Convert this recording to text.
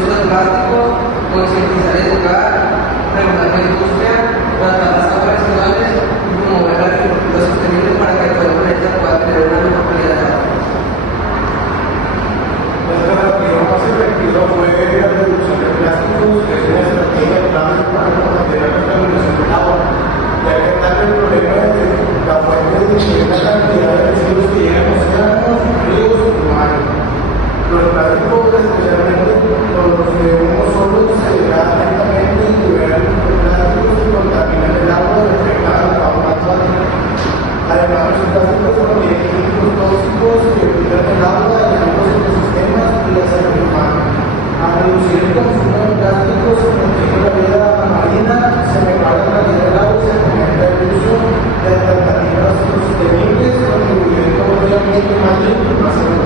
uso de plástico, concientizar y educar, regular la industria, tratar las aguas residuales y promover la agricultura sostenible para que todo el planeta pueda tener una mejor calidad de agua. La alternativa más efectiva fue la reducción de plásticos, que es una estrategia clave para combatir la contaminación del agua, ya que tal el problema de la fuente de la cantidad de residuos que llegan a océanos, ríos y mares. Los plásticos, especialmente los que uno solo se degrada lentamente y liberan los plásticos que contaminan el agua y afectan a la fauna acuática. Además, los plásticos contienen químicos tóxicos que filtran el agua y ambos ecosistemas y la salud humana. Al reducir el consumo de plásticos, se protege la vida marina, se mejora la calidad del agua y se fomenta el uso de alternativas sostenibles, contribuyendo a un medio ambiente más limpio y más seguro.